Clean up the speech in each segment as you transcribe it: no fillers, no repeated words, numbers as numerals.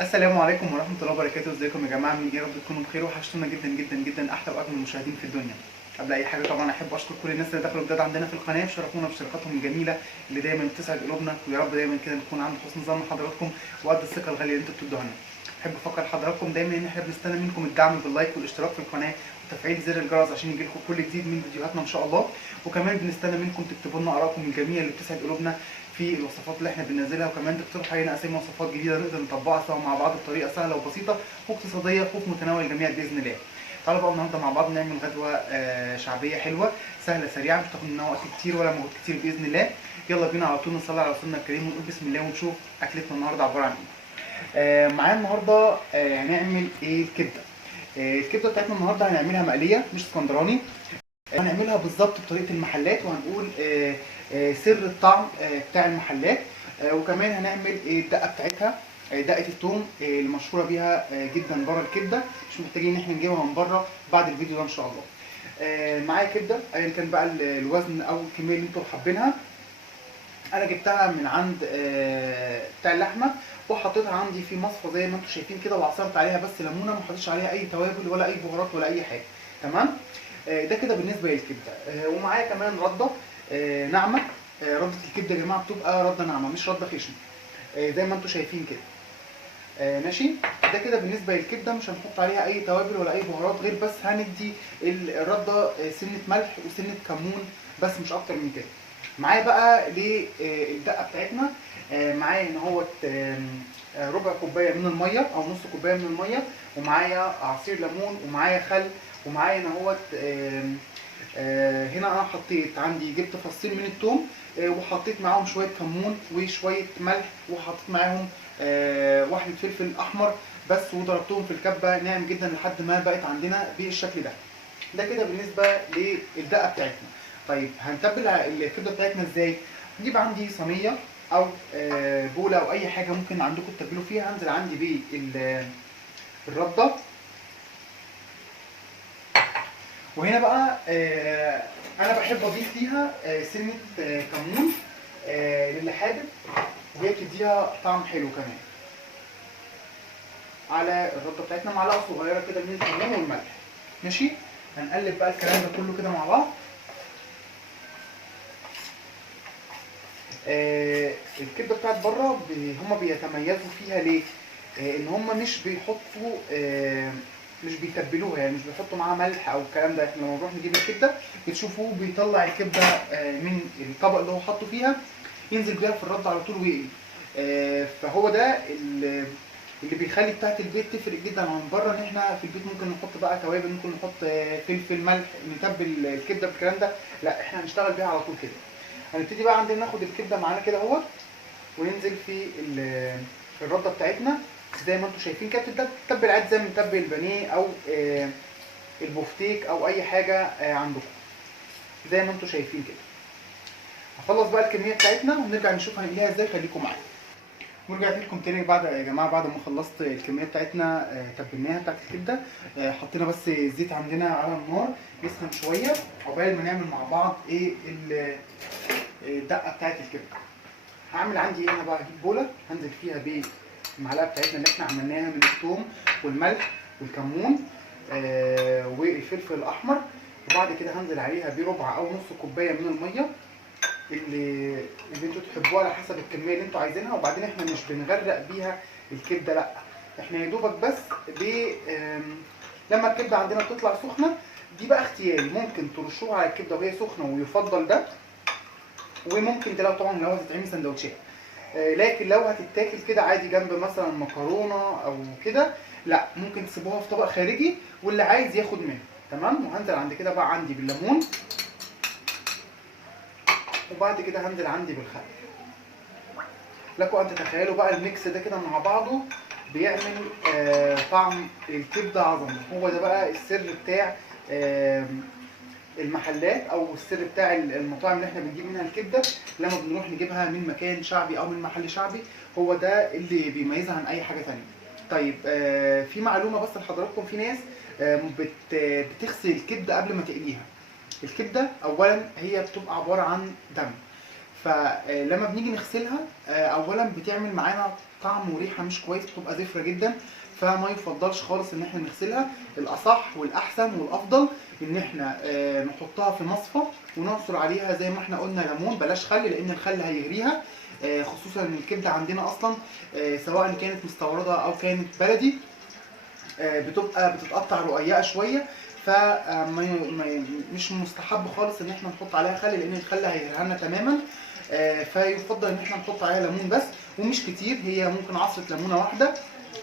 السلام عليكم ورحمة الله وبركاته. ازيكم يا جماعة؟ من يا رب تكونوا بخير. وحشتونا جدا جدا جدا، احلى واجمل المشاهدين في الدنيا. قبل اي حاجة طبعا احب اشكر كل الناس اللي دخلوا جداد عندنا في القناة وشرفونا باشتراكاتهم الجميلة اللي دايما بتسعد قلوبنا، ويا رب دايما كده نكون عند حسن ظن حضراتكم وقد الثقة الغالية اللي انتوا بتدوها لنا. احب افكر حضراتكم دايما ان احنا بنستنى منكم الدعم باللايك والاشتراك في القناة وتفعيل زر الجرس عشان يجيلكم كل جديد من فيديوهاتنا ان شاء الله. وكمان بنستنى منكم تكتبوا لنا ارائكم الجميلة اللي بتسعد قلوبنا في الوصفات اللي احنا بننزلها، وكمان تقترحوا علينا اسامي وصفات جديده نقدر نطبقها سوا مع بعض بطريقه سهله وبسيطه واقتصاديه وفي متناول الجميع باذن الله. تعالوا بقى النهارده مع بعض نعمل غدوه شعبيه حلوه سهله سريعه، مش تاخد منها وقت كتير ولا مجهود كتير باذن الله. يلا بينا على طول نصلي على رسولنا الكريم ونقول بسم الله ونشوف اكلتنا النهارده عباره عن ايه. معانا النهارده هنعمل ايه؟ الكبده. الكبده بتاعتنا النهارده هنعملها مقليه مش اسكندراني. هنعملها بالظبط بطريقه المحلات، وهنقول سر الطعم بتاع المحلات. وكمان هنعمل الدقه بتاعتها، دقه الثوم اللي مشهوره بيها جدا بره الكبده، مش محتاجين ان احنا نجيبها من بره بعد الفيديو ده ان شاء الله. معايا كبده ايا كان بقى الوزن او الكميه اللي انتم حابينها. انا جبتها من عند بتاع اللحمه وحطيتها عندي في مصفى زي ما انتم شايفين كده، وعصرت عليها بس ليمونه، ما حطيتش عليها اي توابل ولا اي بهارات ولا اي حاجه. تمام. ده كده بالنسبه للكبده. ومعايا كمان رده ناعمه. رده الكبده يا جماعه بتبقى رده ناعمه مش رده خشنه، زي ما انتم شايفين كده. ماشي. ده كده بالنسبه للكبده، مش هنحط عليها اي توابل ولا اي بهارات، غير بس هندي الرده سنه ملح وسنه كمون، بس مش اكتر من كده. معايا بقى للدقه بتاعتنا، معايا ان هو ربع كوبايه من الميه او نص كوبايه من الميه، ومعايا عصير ليمون، ومعايا خل، ومعايا ان هو هنا انا حطيت عندي، جبت فصين من الثوم وحطيت معاهم شويه كمون وشويه ملح، وحطيت معاهم واحده فلفل احمر بس، وضربتهم في الكبه ناعم جدا لحد ما بقت عندنا بالشكل ده. ده كده بالنسبه للدقه بتاعتنا. طيب هنتبل الكبده بتاعتنا ازاي؟ نجيب عندي صينيه او بوله او اي حاجه ممكن عندكم تتبلوا فيها. هنزل عندي بالرده، وهنا بقى انا بحب اضيف فيها سنه كمون للي حابب، وهي بتديها طعم حلو كمان. على الرده بتاعتنا معلقه صغيره كده من الكمون والملح. ماشي. هنقلب بقى الكلام ده كله كده مع بعض. الكبده بتاعت بره هم بيتميزوا فيها ليه؟ ان هم مش بيحطوا مش بيتبلوها، يعني مش بيحطوا معاها ملح او الكلام ده. احنا لما نروح نجيب الكبده بتشوفوه بيطلع الكبده من الطبق اللي هو حاطه فيها، ينزل بيها في الرد على طول ويقلي. فهو ده اللي بيخلي بتاعت البيت تفرق جدا عن بره. ان احنا في البيت ممكن نحط بقى توابل، ممكن نحط فلفل ملح، نتبل الكبده بالكلام ده. لا، احنا هنشتغل بيها على طول كده. هنبتدي بقى عندنا ناخد الكبده معانا كده اهوت، وننزل في الرده بتاعتنا زي ما انتم شايفين كده. بتتبل عادي زي ما بنتبل البانيه او البوفتيك او اي حاجه عندكم زي ما انتم شايفين كده. هخلص بقى الكميه بتاعتنا ونرجع نشوف هنقليها ازاي. خليكم معايا. ورجعت لكم تاني بعد يا جماعه، بعد ما خلصت الكميه بتاعتنا تبلناها بتاعت الكبده. حطينا بس الزيت عندنا على النار يسخن شويه عقبال ما نعمل مع بعض ايه الدقه بتاعت الكبده. هعمل عندي ايه؟ انا بقى هجيب بوله هنزل فيها بالمعلقه بتاعتنا اللي احنا عملناها من الثوم والملح والكمون والفلفل الاحمر، وبعد كده هنزل عليها بربع او نص كوبايه من الميه اللي انتوا تحبوها على حسب الكميه اللي انتوا عايزينها. وبعدين احنا مش بنغرق بيها الكبده، لا، احنا يا دوبك بس لما الكبده عندنا بتطلع سخنه، دي بقى اختياري، ممكن ترشوها على الكبده وهي سخنه ويفضل ده، وممكن تلاقوا طبعا لو هتتعمل سندوتشات. لكن لو هتتاكل كده عادي جنب مثلا مكرونه او كده، لا، ممكن تسيبوها في طبق خارجي واللي عايز ياخد منها. تمام. وهنزل عند كده بقى عندي بالليمون، وبعد كده هنزل عندي بالخل. لكم ان تتخيلوا بقى الميكس ده كده مع بعضه بيعمل طعم الكبده عظمه. هو ده بقى السر بتاع المحلات او السر بتاع المطاعم اللي احنا بنجيب منها الكبده لما بنروح نجيبها من مكان شعبي او من محل شعبي. هو ده اللي بيميزها عن اي حاجه ثانيه. طيب في معلومه بس لحضراتكم، في ناس بتغسل الكبده قبل ما تقليها. الكبده اولا هي بتبقى عباره عن دم، فلما بنيجي نغسلها اولا بتعمل معانا طعم وريحه مش كويس، بتبقى زفره جدا، فما يفضلش خالص ان احنا نغسلها. الاصح والاحسن والافضل ان احنا نحطها في مصفى ونعصر عليها زي ما احنا قلنا ليمون، بلاش خل لان الخل هيغريها. خصوصا ان الكبده عندنا اصلا سواء كانت مستورده او كانت بلدي بتبقى بتتقطع رقيقه شويه، فمش مستحب خالص ان احنا نحط عليها خل لان الخل هيغريها لنا تماما. فيفضل ان احنا نحط عليها ليمون بس، ومش كتير، هي ممكن عصره ليمونه واحده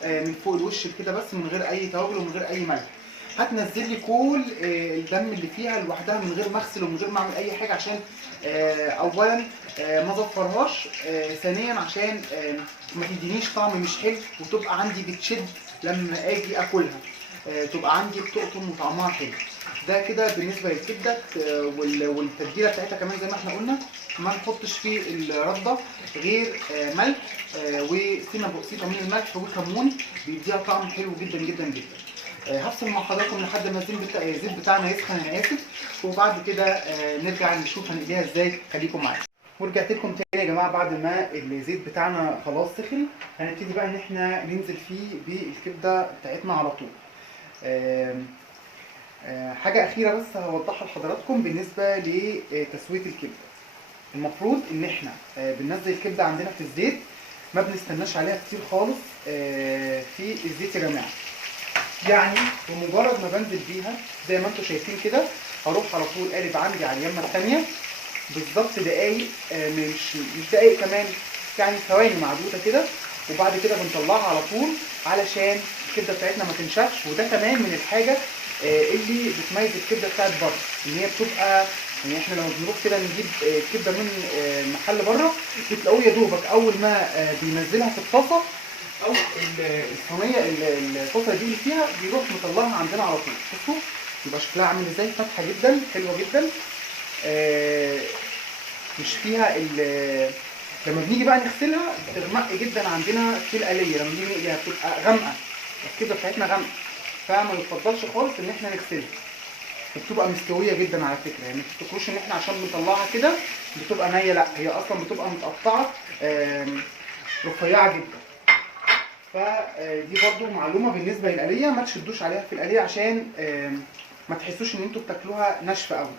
من فوق الوش كده بس، من غير اي توابل ومن غير اي ملح. هتنزل لي كل الدم اللي فيها لوحدها من غير ما اغسل ومن غير ما اعمل اي حاجه، عشان اولا ما ظفرهاش، ثانيا عشان ما تدينيش طعم مش حلو وتبقى عندي بتشد لما اجي اكلها، تبقى عندي بتقطم وطعمها حلو. ده كده بالنسبه للكبده. والتتبيله بتاعتها كمان زي ما احنا قلنا ما نحطش في الرده غير ملح وسنه بسيطه من الملح وكمون، بيديها طعم حلو جدا جدا جدا. هفصل مع حضراتكم لحد ما الزيت بتاعنا يسخن، انا اسف، وبعد كده نرجع نشوف هنقليها ازاي. خليكم معايا. ورجعت لكم تاني يا جماعه بعد ما الزيت بتاعنا خلاص سخن. هنبتدي بقى ان احنا ننزل فيه بالكبده بتاعتنا على طول. حاجه اخيره بس هوضحها لحضراتكم بالنسبه لتسويه الكبده. المفروض ان احنا بننزل الكبده عندنا في الزيت، ما بنستناش عليها كتير خالص في الزيت يا جماعه. يعني بمجرد ما بنزل بيها زي ما انتم شايفين كده، هروح على طول قالب عندي على اليمه الثانيه بالظبط دقايق، مش دقايق كمان، يعني ثواني معدوده كده، وبعد كده بنطلعها على طول علشان الكبده بتاعتنا ما تنشفش. وده كمان من الحاجه اللي بتميز الكبده بتاعت بره، ان هي بتبقى يعني احنا لما بنروح كده نجيب كبده من محل بره بتلاقوه يا دوبك اول ما بينزلها في الطاسه او الصينيه الطاسه دي اللي فيها بيروح مطلعها عندنا على طول. بصوا يبقى شكلها عامل ازاي، فاتحه جدا حلوه جدا، مش فيها لما بنيجي بقى نغسلها بتغمق جدا عندنا في القليه، لما بنيجي نقليها بتبقى غامقه، الكبده بتاعتنا غامقه، فما يفضلش خالص ان احنا نغسلها. وبتبقى مستويه جدا على فكره، يعني ما تفتكروش ان احنا عشان بنطلعها كده بتبقى نيه، لا هي اصلا بتبقى متقطعه رفيعه جدا. فدي برضو معلومه بالنسبه للقليه، ما تشدوش عليها في القليه عشان ما تحسوش ان انتوا بتاكلوها ناشفه قوي.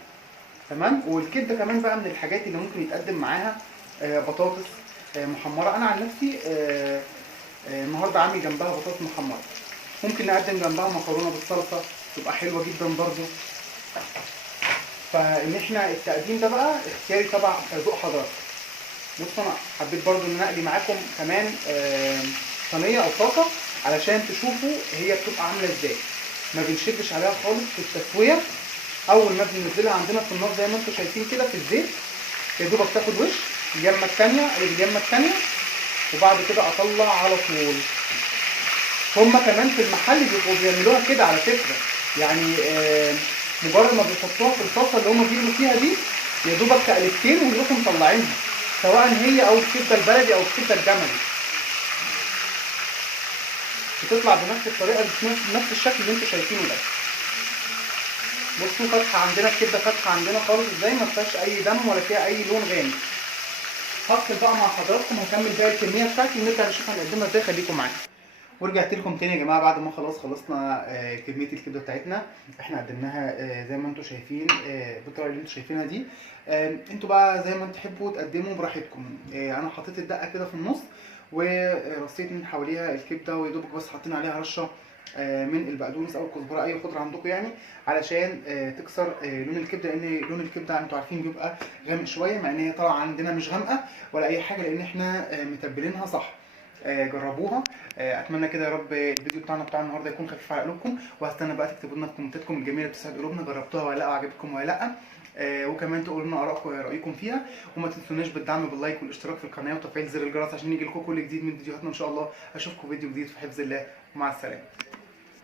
تمام. والكبده كمان بقى من الحاجات اللي ممكن يتقدم معاها بطاطس محمره. انا عن نفسي النهارده عامل جنبها بطاطس محمره، ممكن نقدم جنبها مكرونه بالصلصه تبقى حلوه جدا برضو. فان احنا التقديم ده بقى اختياري طبعا ذوق حضرتك. بصوا انا حبيت برضو ان انا اقلي معاكم كمان صينيه او طاسه علشان تشوفوا هي بتبقى عامله ازاي. ما بنشدش عليها خالص في التسويه، اول ما بننزلها عندنا في النار زي ما انتم شايفين كده في الزيت يا دوبك تاخد وش اليمه الثانيه اقلب اليمه الثانيه وبعد كده اطلع على طول. هما كمان في المحل بيبقوا بيعملوها كده على فكره، يعني مجرد ما بيحطوها في الطاسه اللي هما بيقلوا فيها دي يا دوبك تقلبتين ويروحوا مطلعينها، سواء هي او الكبده البلدي او الكبده الجملي، بتطلع بنفس الطريقه بنفس الشكل اللي انتم شايفينه ده. بصوا فاتحه عندنا الكبده، فاتحه عندنا خالص ازاي، ما فيهاش اي دم ولا فيها اي لون غامق. هفصل بقى مع حضراتكم، هكمل باقي الكميه بتاعتي ونرجع نشوف هنقدمها ازاي. خليكم معايا. ورجعت لكم تاني يا جماعه بعد ما خلصنا كميه الكبده بتاعتنا. احنا قدمناها زي ما انتم شايفين بالطريقه اللي انتم شايفينها دي. انتوا بقى زي ما انتوا تحبوا تقدموا براحتكم. انا حطيت الدقه كده في النص ورصيت من حواليها الكبده، ويا دوبك بس حاطين عليها رشه من البقدونس او الكزبره، اي خضره عندكم يعني، علشان تكسر لون الكبده، لان لون الكبده انتوا عارفين بيبقى غامق شويه، مع ان هي طالعه عندنا مش غامقه ولا اي حاجه لان احنا متبلينها صح. جربوها. اتمنى كده يا رب الفيديو بتاعنا بتاع النهارده يكون خفيف على قلوبكم، وهستنى بقى تكتبوا لنا في كومنتاتكم الجميله بتسعد قلوبنا جربتوها ولا لا وعجبتكم ولا لا. وكمان تقولوا لنا رايكم فيها، وما تنسوناش بالدعم باللايك والاشتراك في القناه وتفعيل زر الجرس عشان يجي لكم كل جديد من فيديوهاتنا ان شاء الله. اشوفكم فيديو جديد في حفظ الله، ومع السلامه.